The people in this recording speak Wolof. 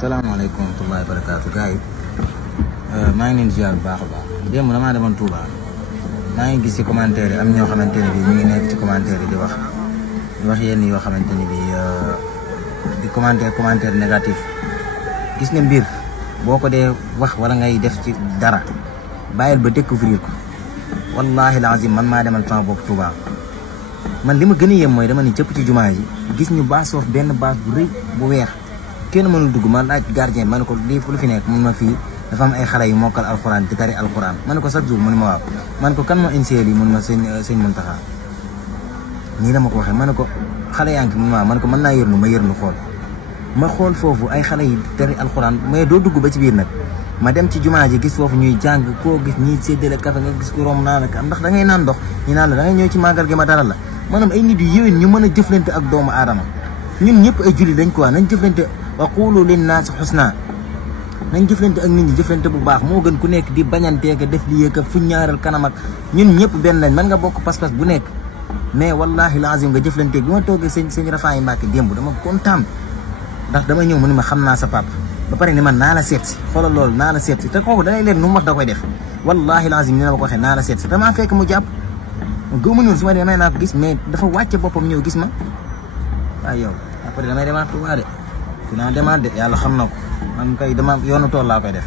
salaamaaleykum wa rahmatullaahi wa barakaatu gars yi maa ngi leen ziar bu baax a baax démb damaa demoon Touba maa ngi gis ci commentaire yi am ñoo xamante ne bii ñu ngi nekk ci commentaire yi di wax yenn yoo xamante ne bii di commentaire négatif. gis nga mbir boo ko dee wax wala ngay def ci dara bàyyil ba découvrir ko wallahi lazim man maa demal sama bopp Touba man li ma gën a yem mooy dama ni cëpp ci jumaa ji gis ñu baas foofu benn baas bu rëy bu weex kenn mënul dugg ma laaj gardien ma ne ko lii lu fi nekk mun ma fii dafa am ay xale yu mokkal alxuraan di tari alxuraan ma ne ko chaque jour mu ne ma waaw ma ne ko kan moo initié lii mun ma sëñ Muntaxa nii la ma ko waxee ma ne ko xale yaa ngi mun ma man ko mën naa yërnu ma yërnu xool ma xool foofu ay xale yi tari alxuraan mais doo dugg ba ci biir nag ma dem ci jumaa ji gis foofu ñuy jàng koo gis ñiy séddale kafe nga gis ko romb naa la ndax da ngay naan ndox ñu naan la da ngay ñëw ci màggal gi ma dara la maanaam ay nit yu yéwén ñu mën a jëflante ak doomu aadama ñun ñëpp ay julli lañ quoi nañ jëflante wa qulu linnaasi xusna nañ jëflante ak nit ñi jëflante bu baax moo gën ku nekk di bañanteeka def li yëkka fu ñaaral kanam ak ñun ñëpp benn lañ mën nga bokk pas-pas bu nekk mais wallahi lazim nga jëflanteeg bi ma toogee sëñ Rafaayi Mbàkke démb dama kontaan ndax dama ñëw mu ni ma xam naa sa papa ba pare ni man naa la seet si xoolal loolu naa la seet si te kooku danay leen nu mu wax da koy def wallahi lazim ni ma ko waxee naa la seet si damaa fekk mu jàpp gëwma ñun su ma demee naa ko gis mais dafa wàcce boppam ñëw gis ma waaye yow après damay demaat Tuubaa de dinaa demaat de yàlla xam na ko man kay dama yoonu tool laa koy def